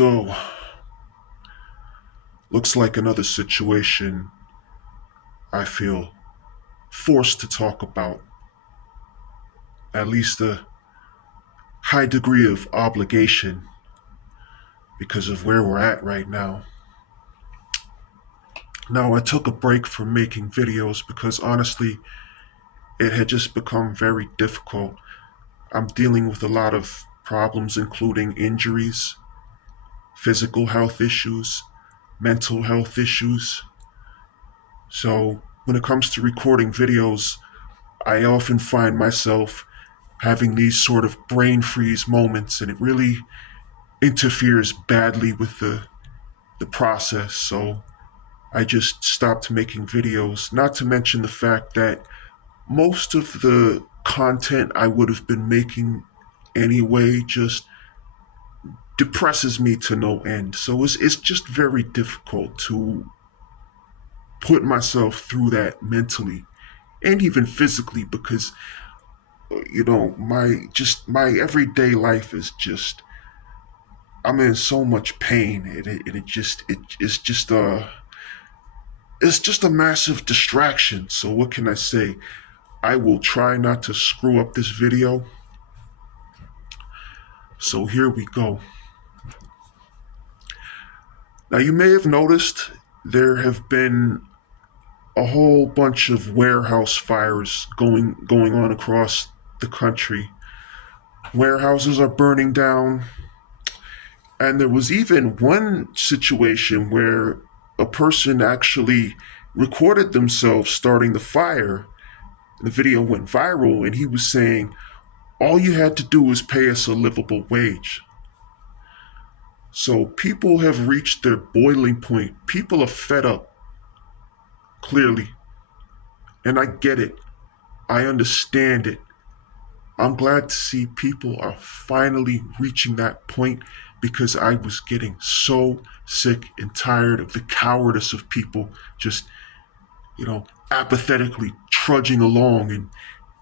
So, looks like another situation I feel forced to talk about. At least a high degree of obligation because of where we're at right now. Now, I took a break from making videos because honestly, it had just become very difficult. I'm dealing with a lot of problems, including injuries, physical health issues, mental health issues. So, when it comes to recording videos, I often find myself having these sort of brain freeze moments, and it really interferes badly with the process. So I just stopped making videos, not to mention the fact that most of the content I would have been making anyway just depresses me to no end. So it's just very difficult to put myself through that mentally and even physically because my everyday life is just I'm in so much pain. It's just a massive distraction. So what can I say? I will try not to screw up this video. So here we go. Now you may have noticed there have been a whole bunch of warehouse fires going on across the country. Warehouses are burning down. And there was even one situation where a person actually recorded themselves starting the fire. The video went viral, and he was saying, all you had to do was pay us a livable wage. So people have reached their boiling point. People are fed up, clearly. And I get it. I understand it. I'm glad to see people are finally reaching that point because I was getting so sick and tired of the cowardice of people just, apathetically trudging along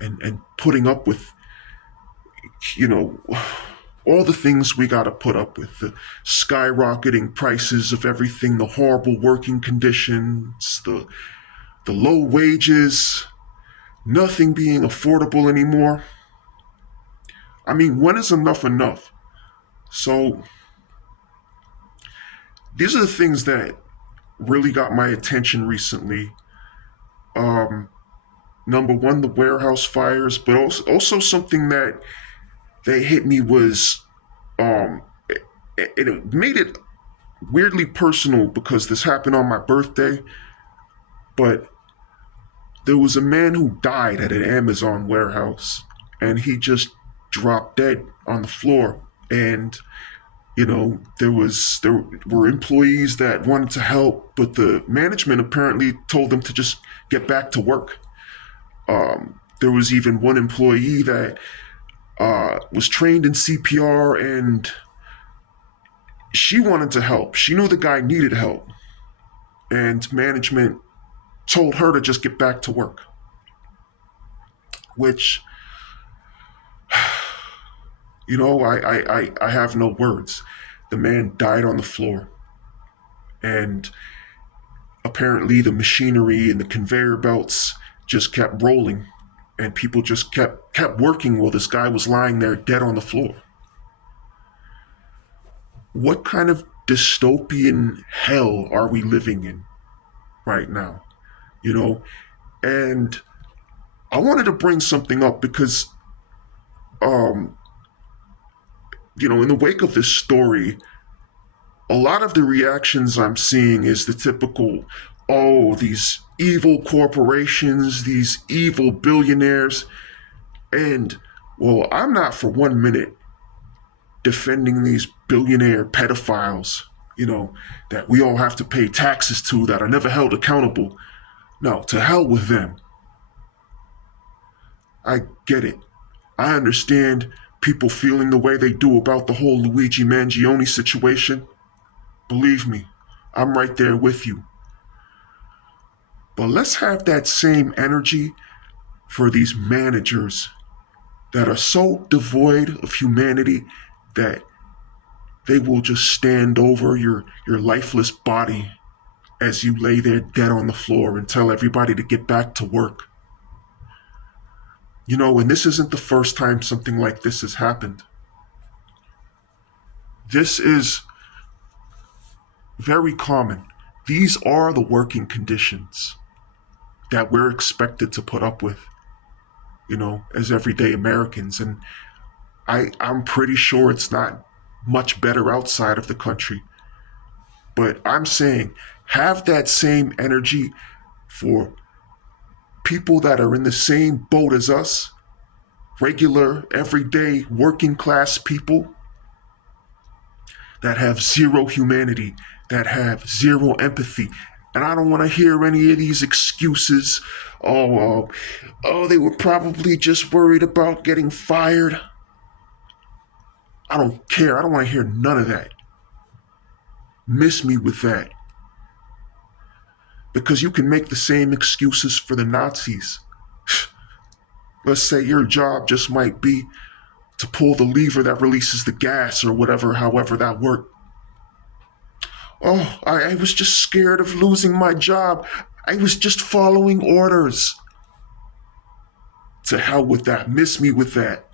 and putting up with, all the things we got to put up with, the skyrocketing prices of everything, the horrible working conditions, the low wages, nothing being affordable anymore. I mean, when is enough enough? So these are the things that really got my attention recently. Number one, the warehouse fires, but also something that hit me was it made it weirdly personal because this happened on my birthday. But there was a man who died at an Amazon warehouse, and he just dropped dead on the floor. And there were employees that wanted to help, but the management apparently told them to just get back to work. There was even one employee that was trained in CPR, and she wanted to help. She knew the guy needed help, and management told her to just get back to work. Which, I have no words. The man died on the floor, and apparently the machinery and the conveyor belts just kept rolling, and people just kept working while this guy was lying there dead on the floor. What kind of dystopian hell are we living in right now? And I wanted to bring something up because in the wake of this story, a lot of the reactions I'm seeing is the typical, oh, these evil corporations, these evil billionaires. And, well, I'm not for 1 minute defending these billionaire pedophiles, that we all have to pay taxes to, that are never held accountable. No, to hell with them. I get it. I understand people feeling the way they do about the whole Luigi Mangione situation. Believe me, I'm right there with you. But let's have that same energy for these managers that are so devoid of humanity that They will just stand over your lifeless body as you lay there dead on the floor and tell everybody to get back to work. And this isn't the first time something like this has happened. This is very common. These are the working conditions that we're expected to put up with, as everyday Americans. And I'm pretty sure it's not much better outside of the country. But I'm saying, have that same energy for people that are in the same boat as us, regular, everyday, working class people that have zero humanity, that have zero empathy. And I don't want to hear any of these excuses. They were probably just worried about getting fired. I don't care. I don't want to hear none of that. Miss me with that. Because you can make the same excuses for the Nazis. Let's say your job just might be to pull the lever that releases the gas or whatever, however that worked. I was just scared of losing my job. I was just following orders. To hell with that. Miss me with that.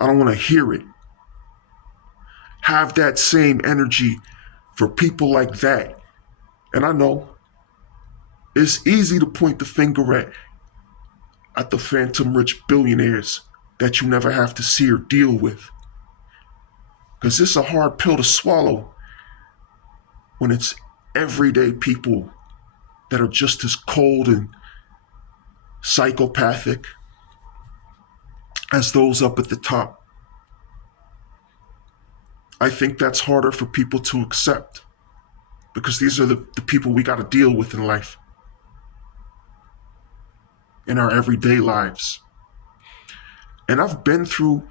I don't want to hear it. Have that same energy for people like that. And I know it's easy to point the finger at the phantom rich billionaires that you never have to see or deal with. Because it's a hard pill to swallow when it's everyday people that are just as cold and psychopathic as those up at the top. I think that's harder for people to accept because these are the people we got to deal with in life, in our everyday lives. And I've been through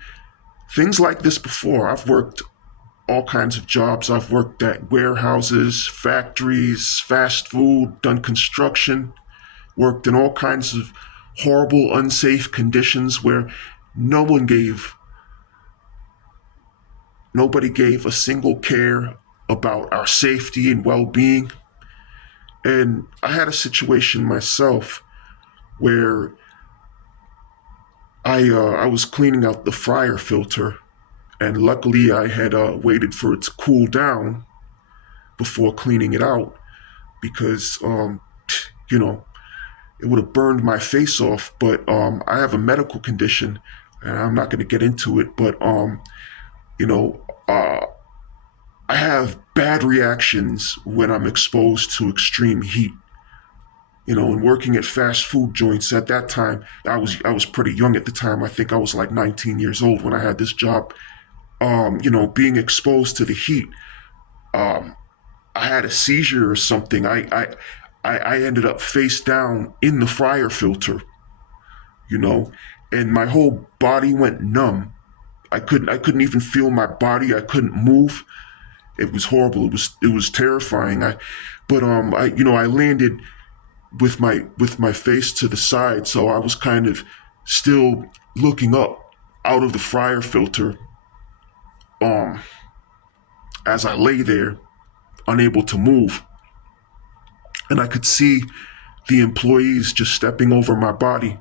things like this before. I've worked all kinds of jobs. I've worked at warehouses, factories, fast food, done construction, worked in all kinds of horrible, unsafe conditions where nobody gave a single care about our safety and well-being. And I had a situation myself where I was cleaning out the fryer filter, and luckily I had waited for it to cool down before cleaning it out because, it would have burned my face off. But I have a medical condition, and I'm not going to get into it, but I have bad reactions when I'm exposed to extreme heat. And working at fast food joints at that time, I was pretty young at the time. I think I was like 19 years old when I had this job. Being exposed to the heat, I had a seizure or something. I ended up face down in the fryer filter, and my whole body went numb. I couldn't even feel my body. I couldn't move. It was horrible. It was terrifying. I landed with my face to the side, so I was kind of still looking up out of the fryer filter as I lay there, unable to move. And I could see the employees just stepping over my body.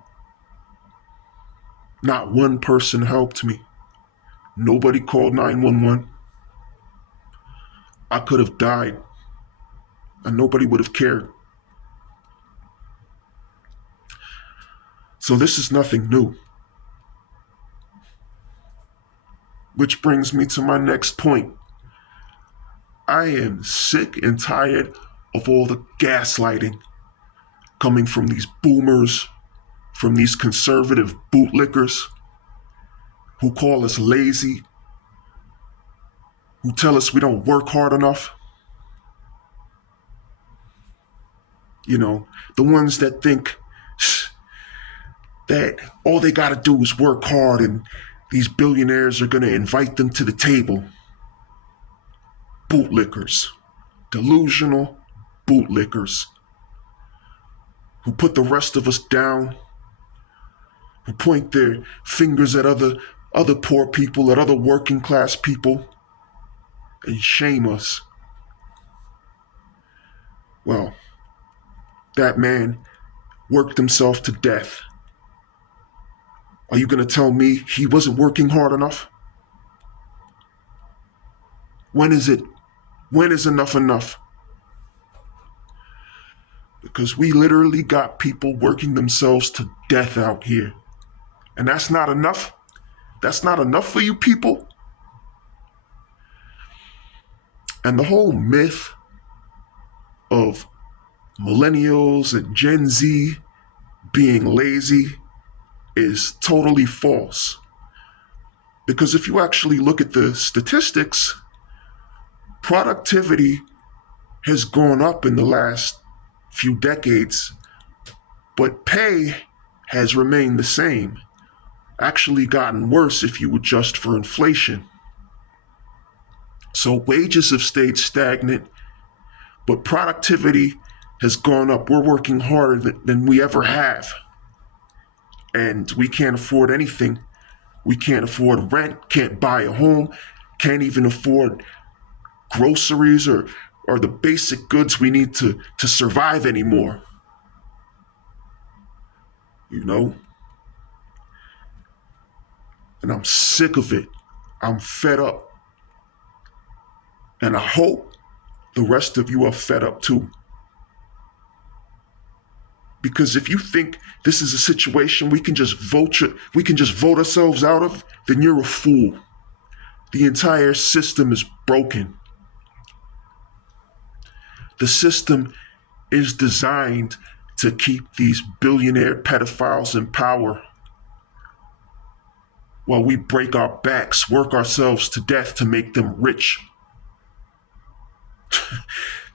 Not one person helped me. Nobody called 911. I could have died, and nobody would have cared. So this is nothing new. Which brings me to my next point. I am sick and tired of all the gaslighting coming from these boomers, from these conservative bootlickers who call us lazy, who tell us we don't work hard enough. The ones that think that all they gotta do is work hard and these billionaires are gonna invite them to the table. Bootlickers. Delusional bootlickers. Who put the rest of us down. Who point their fingers at other poor people, at other working class people. and shame us. Well, that man worked himself to death. Are you going to tell me he wasn't working hard enough? When is it? When is enough enough? Because we literally got people working themselves to death out here. And that's not enough? That's not enough for you people? And the whole myth of millennials and Gen Z being lazy is totally false. Because if you actually look at the statistics, productivity has gone up in the last few decades, but pay has remained the same, actually gotten worse if you adjust for inflation. So wages have stayed stagnant, but productivity has gone up. We're working harder than we ever have. And we can't afford anything. We can't afford rent, can't buy a home, can't even afford groceries or the basic goods we need to survive anymore. You know? And I'm sick of it. I'm fed up. And I hope the rest of you are fed up too. Because if you think this is a situation we can just vote ourselves out of, then you're a fool. The entire system is broken. The system is designed to keep these billionaire pedophiles in power while we break our backs, work ourselves to death to make them rich.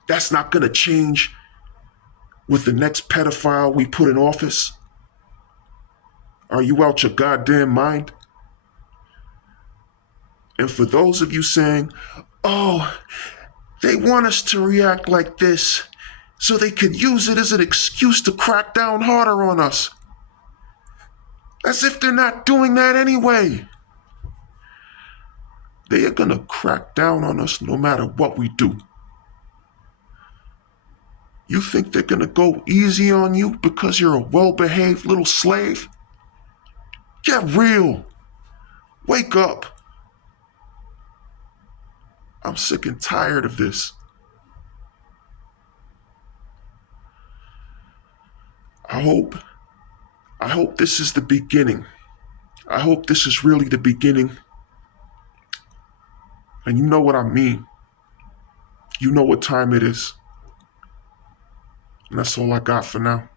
That's not going to change with the next pedophile we put in office. Are you out your goddamn mind? And for those of you saying, oh, they want us to react like this so they could use it as an excuse to crack down harder on us. As if they're not doing that anyway. They are gonna crack down on us no matter what we do. You think they're gonna go easy on you because you're a well-behaved little slave? Get real. Wake up. I'm sick and tired of this. I hope this is the beginning. I hope this is really the beginning. And you know what I mean. You know what time it is. And that's all I got for now.